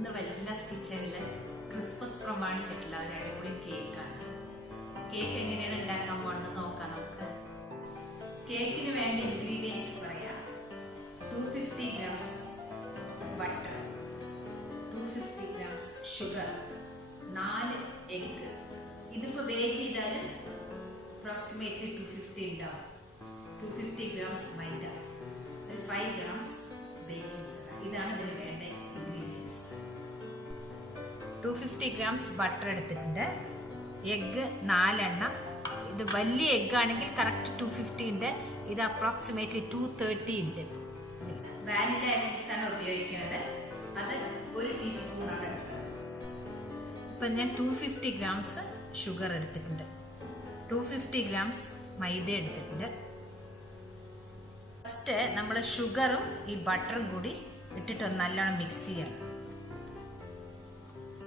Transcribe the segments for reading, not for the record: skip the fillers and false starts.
ഇന്ന് വത്സലാസ് കിച്ചണിൽ ക്രിസ്മസ് പ്രമാണിച്ചിട്ടുള്ള ഒരു അടിപൊളി കേക്കാണ്. കേക്ക് എങ്ങനെയാണ് ഉണ്ടാക്കാൻ പോകണമെന്ന് നോക്കാം നമുക്ക്. കേക്കിന് വേണ്ട ഇൻഗ്രീഡിയൻസ് പറയാം. 250 grams butter, 250 grams sugar, 4 egg. ഇതിപ്പോൾ വേജ് ചെയ്താൽ അപ്രോക്സിമേറ്റ്ലി 250 ഉണ്ടാവും. 250 grams മൈദ, ഒരു 5 grams ബേക്കിംഗ് സോഡ. ഇതാണ് ഇതിന് വേണ്ട ഇൻഗ്രീഡിയൻസ്. 250 grams ബട്ടർ എടുത്തിട്ടുണ്ട്. എഗ് 4 എണ്ണം. ഇത് വലിയ എഗ് ആണെങ്കിൽ കറക്റ്റ് 250 ഉണ്ട്. ഇത് അപ്രോക്സിമേറ്റ്ലി 230 ഉണ്ട്. വാനില എസൻസ് ആണ് ഉപയോഗിക്കുന്നത്. അത് 1 ടീസ്പൂണാണ് എടുക്കുന്നത്. ഇപ്പം ഞാൻ 250 grams ഷുഗർ എടുത്തിട്ടുണ്ട്. 250 grams മൈദ എടുത്തിട്ടുണ്ട്. ഫസ്റ്റ് നമ്മൾ ഷുഗറും ഈ ബട്ടറും കൂടി ഇട്ടിട്ട് നല്ലോണം മിക്സ് ചെയ്യണം.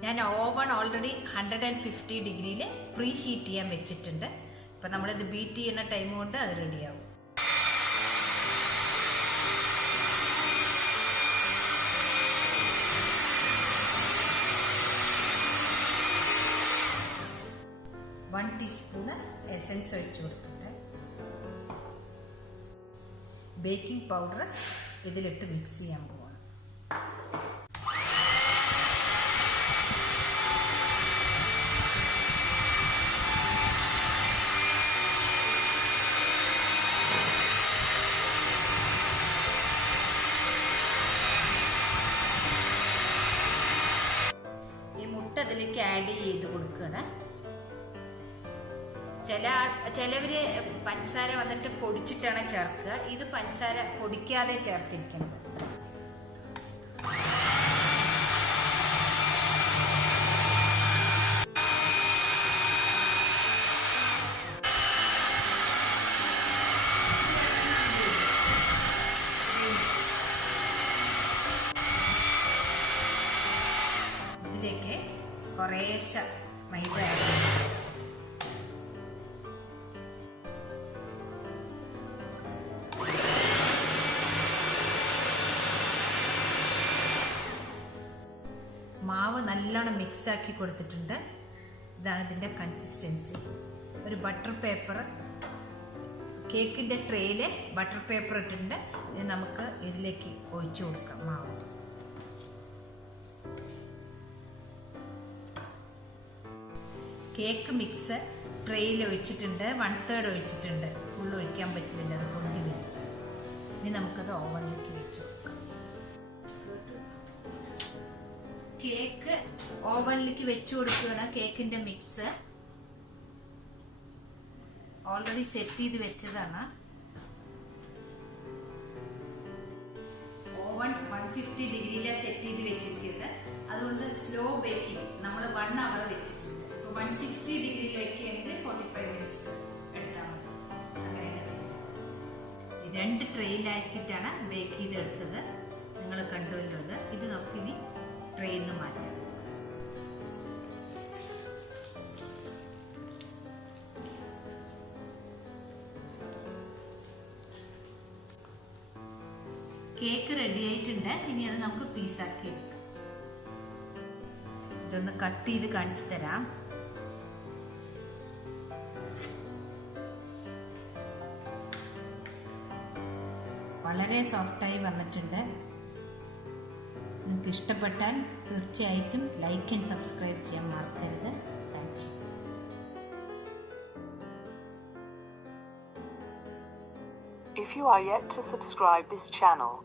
ഞാൻ ഓവൺ ഓൾറെഡി 150 ഡിഗ്രിയിൽ പ്രീ ഹീറ്റ് ചെയ്യാൻ വെച്ചിട്ടുണ്ട്. ഇപ്പം നമ്മളിത് ബീറ്റ് ചെയ്യുന്ന ടൈം കൊണ്ട് അത് റെഡിയാവും. വൺ ടീസ്പൂണ് എസൻസ് ഒഴിച്ചു കൊടുക്കുന്നത്. ബേക്കിംഗ് പൗഡർ ഇതിലിട്ട് മിക്സ് ചെയ്യാൻ പോവാണ്. ഈ മുട്ട അതിലേക്ക് ആഡ് ചെയ്ത് കൊടുക്കണം. ചിലവര് പഞ്ചസാര വന്നിട്ട് പൊടിച്ചിട്ടാണ് ചേർക്കുക. ഇത് പഞ്ചസാര പൊടിക്കാതെ ചേർത്തിരിക്കുന്നത്. ഇതിലേക്ക് കുറേശ്ശെ മൈദ മാവ് നല്ലോണം മിക്സ് ആക്കി കൊടുത്തിട്ടുണ്ട്. ഇതാണ് ഇതിൻ്റെ കൺസിസ്റ്റൻസി. ഒരു ബട്ടർ പേപ്പർ, കേക്കിൻ്റെ ട്രേയിൽ ബട്ടർ പേപ്പർ ഇട്ടിട്ടുണ്ട്. ഇത് നമുക്ക് ഇതിലേക്ക് ഒഴിച്ചു കൊടുക്കാം മാവ്. കേക്ക് മിക്സ് ട്രേയിൽ ഒഴിച്ചിട്ടുണ്ട്. 1/3 ഒഴിച്ചിട്ടുണ്ട്. ഫുൾ ഒഴിക്കാൻ പറ്റില്ല, അത് പൊന്തി വരും. ഇനി നമുക്കത് ഓവനിലേക്ക് വെച്ച് കൊടുക്കാം. കേക്ക് ഓവനിലേക്ക് വെച്ചു കൊടുക്കുകയാണ്. കേക്കിന്റെ മിക്സ് ഓൾറെഡി സെറ്റ് ചെയ്ത് വെച്ചതാണ്. ഓവൻ 150 ഡിഗ്രിയിലാണ് സെറ്റ് ചെയ്ത് വെച്ചിരിക്കുന്നത്. അതുകൊണ്ട് സ്ലോ ബേക്കിംഗ് നമ്മൾ 1 hour വെച്ചിട്ടുണ്ട്. 160 ഡിഗ്രിയിൽ വെക്കുകയാണെങ്കിൽ 45 minutes എടുത്താൽ മതി. അങ്ങനെയാണ് ചെയ്യുന്നത്. 2 ട്രെയിലാക്കിയിട്ടാണ് ബേക്ക് ചെയ്തെടുത്തത്. നിങ്ങൾ കണ്ടുവല്ലോ. ഇത് നമുക്കിനി ട്രെയിൽ നിന്ന് മാറ്റാം. കേക്ക് റെഡി ആയിട്ടുണ്ട്. ഇനി അത് നമുക്ക് പീസാക്കി എടുക്കാം. ഇതൊന്ന് കട്ട് ചെയ്ത് കാണിച്ചു തരാം. വളരെ സോഫ്റ്റായി വന്നിട്ടുണ്ട്. നിങ്ങൾക്ക് ഇഷ്ടപ്പെട്ടാൽ തീർച്ചയായിട്ടും ലൈക്ക് ആൻഡ് സബ്സ്ക്രൈബ് ചെയ്യാൻ മറക്കരുത്. Thank you. If you are yet to subscribe this channel,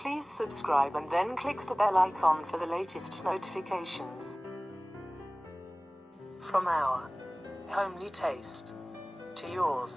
please subscribe and then click the bell icon for the latest notifications. From our homely taste to yours.